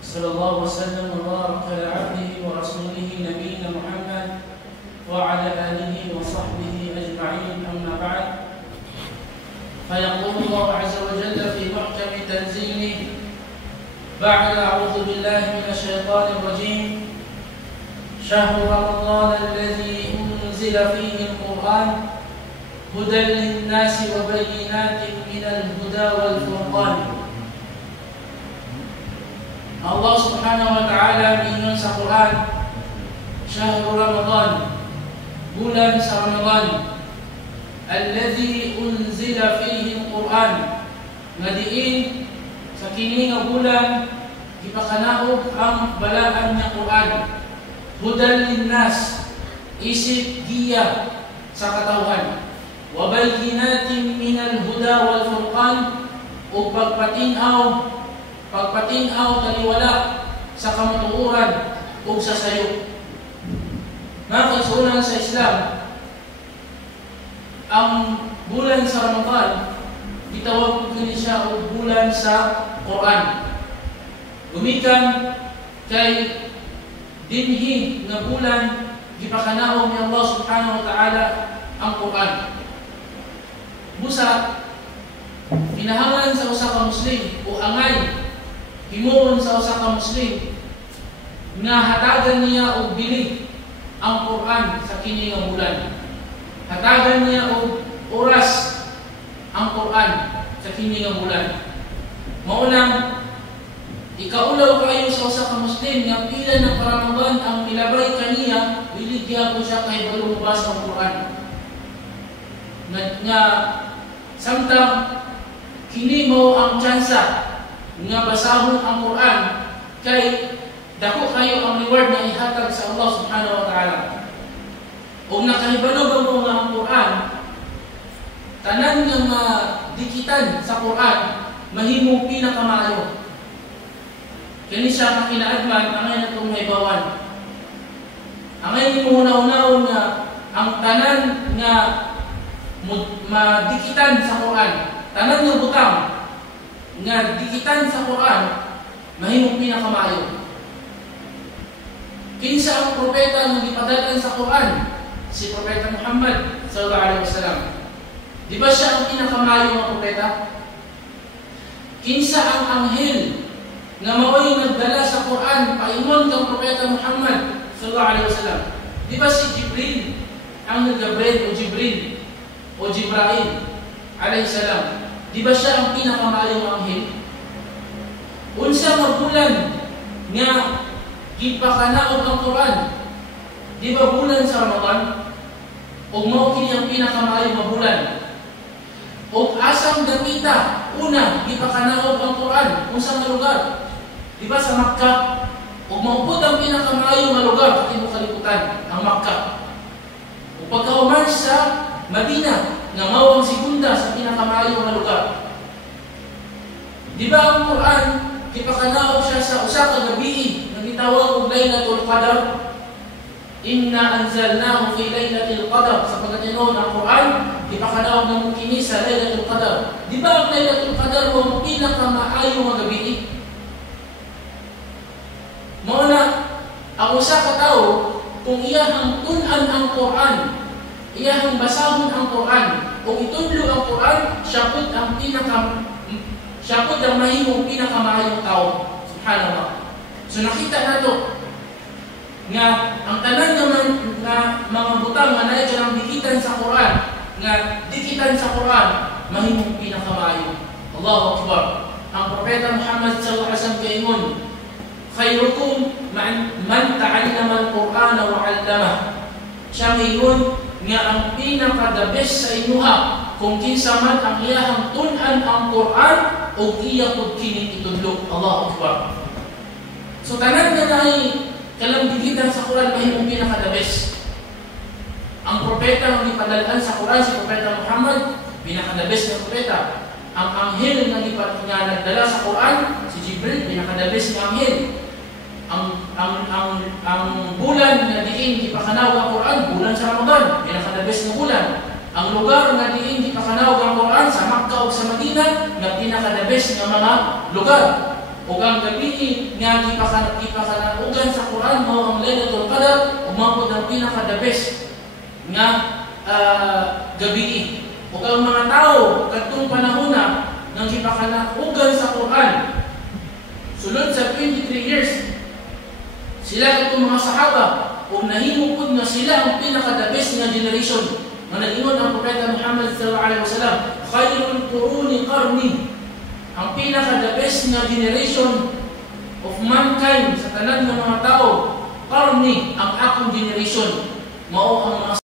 صلى الله وسلم وبارك على عبده ورسوله نبينا محمد وعلى آله وصحبه أجمعين. أما بعد، فيقول الله عز وجل في محكم تنزيله بعد أعوذ بالله من الشيطان الرجيم: شهر رمضان الذي أنزل فيه القرآن هدى للناس وبينات من الهدى والفرقان. Allah subhanahu wa ta'ala mingon sa Quran, Syahrul Ramadan, bulan sa Ramadan, alladhi unzila fihi al-Quran, nga diin sa kini nga bulan gipakanaog ang balaan nga Quran, hudan linnas, isip giya sa katawhan, wa bayyinatin min al-huda wal furqan, ug pagpatinaw taliwala sa kamatuoran o sa sayo. Mga kaigsuonan sa Islam, ang bulan sa Ramadan gitawag ko kini siya og bulan sa Quran. Gumikan kay dinhi nga bulan gipakanaog ni Allah subhanahu wa ta'ala ang Quran. Busa kinahanglan sa usa ka Muslim o angay himuon sa usa ka Muslim nga hatagan niya og bili ang Quran sa kini nga bulan. Hatagan niya og oras ang Quran sa kini nga bulan. Maunang ikaulaw kayo sa usa ka Muslim nga pila ng Ramadan ang milabay kaniya, dili gyapon siya kay balo mabasa ang Quran. Nga samtang kini mo ang tsansa nga basahon ang Quran kay dako kayo ang reward na ihatag sa Allah subhanahu wa ta'ala. Ug nakahibanog mo nga ang Quran, tanan nga madikitan sa Quran mahimong pinakamaayo. Kani siya makinaadman angay natong mahibawan. Angay ni mo una-unahon nga ang tanan nga madikitan sa Quran, tanan nga butang nga dikitan sa Quran mahimong pinakamaayo. Kinsa ang propeta nga gipadalhan sa Quran? Si Propeta Muhammad sallallahu alaihi wasallam. Di ba siya ang pinakamaayo nga propeta? Kinsa ang anghel nga mao'y nagdala sa Quran paingon kang Propeta Muhammad sallallahu alaihi wasallam? Di ba si Jibril ang Gabriel o Jibrail alaihi salam? Di ba siya ang pinakamayong anghel? Unsa nga bulan nga gipakanaog ang Quran? Di ba bulan sa Ramadan? Ug mao kini ang pinakamayong nga bulan. Ug asang dapita una gipakanaog ang Quran unsa nga lugar? Di ba sa Makkah? Ug mao pud ang pinakamayong nga lugar sa tibuok kalibutan, ang Makkah. Ug pagkahuman sa Madina nga mao ang segunda sa pinakamayo nga lugar. Di ba ang Quran gipakanaog siya sa usa ka gabi nga gitawag og Lailatul Qadar? Inna anzalnahu fi Lailatul Qadar. Sa pagkatinuod ang Quran gipakanaog namo kini sa Lailatul Qadar. Di ba ang Lailatul Qadar ang pinakamaayo nga gabi? Mao na ang usa ka tawo kung iyang tun-an ang Quran, iyang basahon ang Quran o itudlo ang Quran, siya pud ang mahimong pinakamaayong tao. Subhanallah. So nakita nato nga ang tanan naman nga mga butang nga naay kanang dikitan sa Quran, nga dikitan sa Quran mahimong pinakamaayo. Allahu Akbar. Ang Propeta Muhammad sallallahu alaihi wasallam kaingon, khairukum man ta'allama al-Quran wa 'allamah. Siya mingon nga ang pinaka-the best sa inuha kung kinsa man ang iyahang tun-an ang Quran o iya pud kini itudlo. Allahu Akbar. So tanan nga naay kalambigitan sa Quran mahimong pinaka-the best. Ang propeta nga gipadalhan sa Quran si Propeta Muhammad, pinaka-the best na propeta. Ang anghel nga nagdala sa Quran si Jibril, pinaka-the best na anghel. Ang bulan nga diin gipakanaog ang Quran, bulan sa Ramadan, pinaka-the best na bulan. Ang lugar nga diin gipakanaog ang Quran sa Makkah o sa Madina, nga pinaka-the best nga mga lugar. O ang gabi nga gipakanaugan sa Quran mo ang Lailatul Qadr umabot ng pinaka-the best nga gabi. Ug ang mga tao kadtong panahon nang gipakanaugan sa Quran sulod sa 23 years sila kadtong mga sahaba ug nahimo pud nga sila ang pinaka-the best nga generation. Nga nag-ingon ang Propeta Muhammad sallallahu alaihi wasallam, khairul quruni qarni. Ang pinaka-the best nga generation of mankind sa tanan ng mga tao, qarni, ang akong generation. Mao ang mga